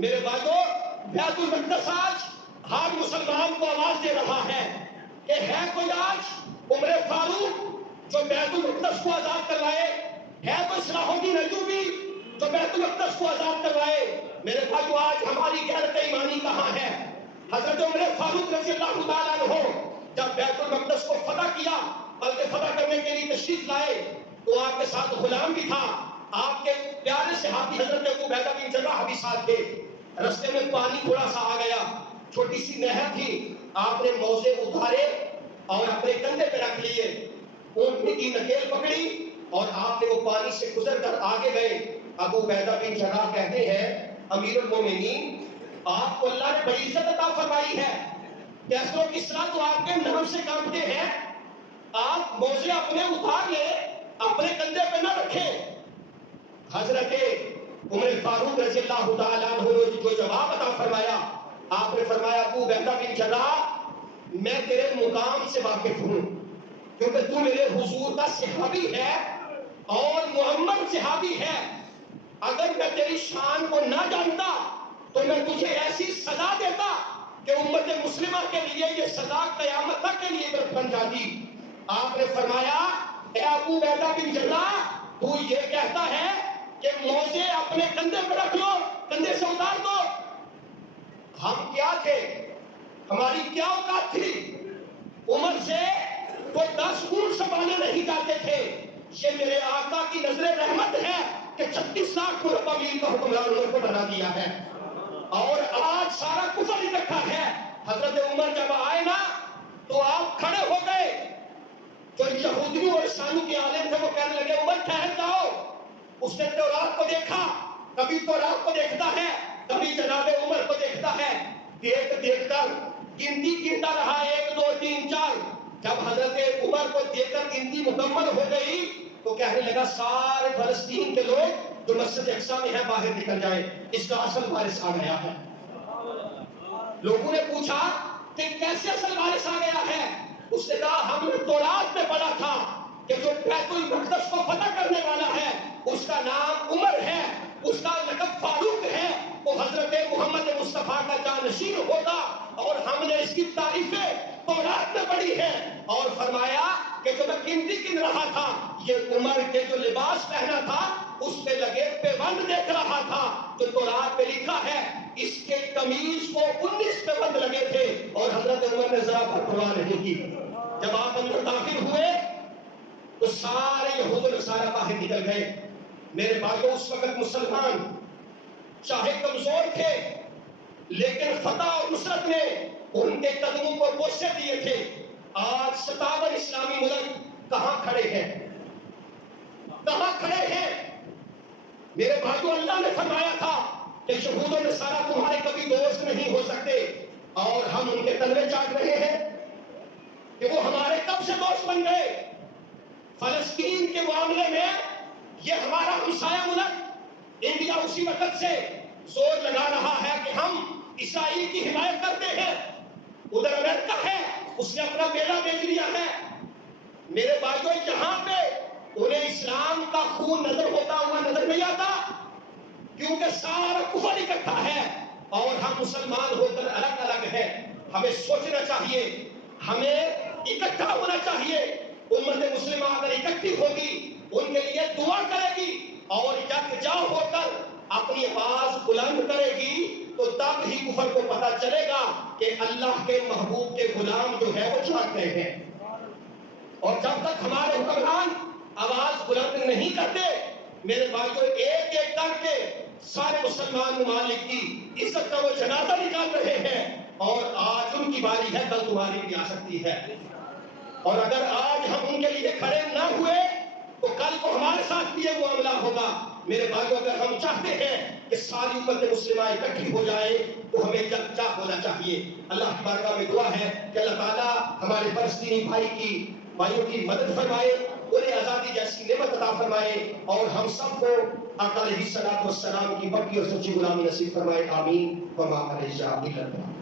میرے بھائیو، بیت المقدس آج ہر مسلمان کو آواز دے رہا ہے کہ ہے کوئی آج عمر فاروق جو بیت المقدس کو آزاد کروائے؟ ہے کوئی صلاح الدین ایوبی جو بیت المقدس کو آزاد کروائے؟ میرے بھائیو، آج ہماری غیرت ایمانی کہاں ہے؟ حضرت عمر فاروق رضی اللہ تعالیٰ عنہ جب بیت المقدس کو فتح کیا، بلکہ فتح کرنے کے لیے تشریف لائے، تو آپ کے ساتھ غلام بھی تھا، آپ کے پیارے صحابی حضرت ابو عبیدہ بن جراح بھی ساتھ تھے۔ رستے میں پانی تھوڑا سا آ گیا، چھوٹی سی نہر تھی، آپ نے موزے اتارے اور اپنے کندھے پہ رکھ لیے، اونٹنی کی نکیل پکڑی اور آپ نے وہ پانی سے گزر کر آگے گئے۔ ابو عبیدہ بن جراح کہتے ہیں، امیر المومنین، آپ کو اللہ نے بڑی عزت عطا فرمائی ہے، کیسر و کسریٰ تو آپ کے نام سے کانپتے ہیں، آپ موزے اپنے اتار لے، اپنے کندھے پہ نہ رکھیں۔ حضرت عمر فاروق رضی اللہ تعالیٰ عنہ نے جو جواب عطا فرمایا، آپ نے فرمایا، ابو عبیدہ بن جراح، میں تیرے مقام سے واقف ہوں، کیونکہ تو میرے حضور کا صحابی ہے اور محمد صحابی ہے۔ اگر میں تیری شان کو نہ جانتا تو میں تجھے ایسی سزا دیتا کہ امت مسلمہ کے لیے یہ سزا قیامت تک کے لیے بن جاتی۔ آپ نے فرمایا، اے ابو عبیدہ بن جراح، تو یہ کہتا ہے کہ موزے اپنے کندھے پہ رکھ لو، کندھے سے اتار دو۔ ہم کیا تھے؟ ہماری کیا اوقات تھی؟ عمر سے کوئی 10 اونٹ سنبھالے نہیں جاتے تھے۔ یہ میرے آقا کی نظر رحمت ہے کہ 36 لاکھ مربع میل کا حکمران عمر کو بنا دیا ہے، اور آج سارا کفر اکٹھا ہے۔ حضرت عمر جب آئے نا تو آپ کھڑے ہو گئے، جو یہودیوں اور عیسائیوں کے عالم تھے وہ کہنے لگے، عمر ٹھہر جاؤ۔ اس نے تورات کو دیکھا، کبھی تورات کو دیکھتا ہے، کبھی جناب عمر کو دیکھتا ہے، دیکھ دیکھ کر گنتی گنتا رہا، 1 2 3 4۔ جب حضرت عمر کو دیکھ کر گنتی مکمل ہو گئی تو کہنے لگا، سارے فلسطین کے لوگ جو مسجد اقصی میں ہیں باہر نکل جائیں، اس کا اصل وارث آ گیا ہے۔ لوگوں نے پوچھا کہ کیسے اصل وارث آ گیا ہے؟ اس نے کہا، ہم نے تورات میں پڑھا تھا کہ جو بیت المقدس کو فتح کرنے والا ہے اس کا نام عمر ہے، اس کا لقب فاروق ہے، وہ حضرت محمد مصطفیٰ کا جانشین ہوگا، اور ہم نے اس کی تعریفیں تورات میں پڑھی ہے۔ اور فرمایا کہ جو میں گنتی گن رہا تھا، یہ عمر کے جو لباس پہنا تھا اس پہ لگے پیوند دیکھ رہا تھا، جو تورات پہ لکھا ہے اس کے قمیص کو 19 پیوند لگے تھے، اور حضرت عمر نے ذرا پرواہ نہیں کی۔ جب آپ اندر داخل ہوئے تو سارے یہود و نصارہ باہر نکل گئے۔ میرے بھائیو، اس وقت مسلمان چاہے کمزور تھے لیکن فتح اور نصرت نے ان کے قدموں کو بوسے دیے تھے۔ آج 57 اسلامی ملک کہاں کھڑے ہیں؟ کہاں کھڑے ہیں؟ میرے بھائیو، اللہ نے فرمایا تھا کہ یہود و نصارہ تمہارے کبھی دوست نہیں ہو سکتے، اور ہم ان کے تلوے چاٹ رہے ہیں کہ وہ ہمارے کب سے دوست بن گئے۔ فلسطین کے معاملے میں یہ ہمارا ہمسایہ ملک انڈیا اسی وقت سے زور لگا رہا ہے کہ ہم اسرائیل کی حمایت کرتے ہیں۔ ادھر امریکہ ہے، اس نے اپنا بیڑا بیچ لیا ہے۔ میرے بھائیو، یہاں پہ انہیں اسلام کا خون نظر ہوتا ہوا نظر نہیں آتا، کیونکہ سارا کفر اکٹھا ہے اور ہم مسلمان ہو کر الگ الگ ہیں۔ ہمیں سوچنا چاہیے، ہمیں اکٹھا ہونا چاہیے۔ امت مسلمہ اگر اکٹھی ہوگی، ان کے لیے دعا کرے گی اور یکجا ہو کر اپنی آواز بلند کرے گی، تو تب ہی کفر کو پتہ چلے گا کہ اللہ کے محبوب کے غلام جو ہے وہ جھاگ گئے ہیں۔ اور جب تک ہمارے حکمران آواز بلند نہیں کرتے، میرے بھائیو، ایک ایک کر کے سارے مسلمان ممالک کی عزت کا وہ جنازہ نکال رہے ہیں، اور آج ان کی باری ہے، کل تمہاری بھی آ سکتی ہے۔ اور اگر آج ہم ان کے لیے کھڑے نہ ہوئے تو کل کو ہمارے ساتھ بھی یہ معاملہ ہوگا۔ میرے بھائیو، اگر ہم چاہتے ہیں کہ ساری امت مسلمہ اکٹھی ہو جائے تو ہمیں یکجا ہونا چاہیے۔ اللہ کی بارگاہ میں دعا ہے کہ اللہ تعالیٰ ہمارے فلسطینی بھائیوں کی مدد فرمائے، انہیں آزادی جیسی نعمت عطا فرمائے، اور ہم سب کو آقا علیہ الصلوۃ والسلام کی پکی اور سچی غلامی نصیب فرمائے۔ آمین۔ وما علینا الا البلاغ۔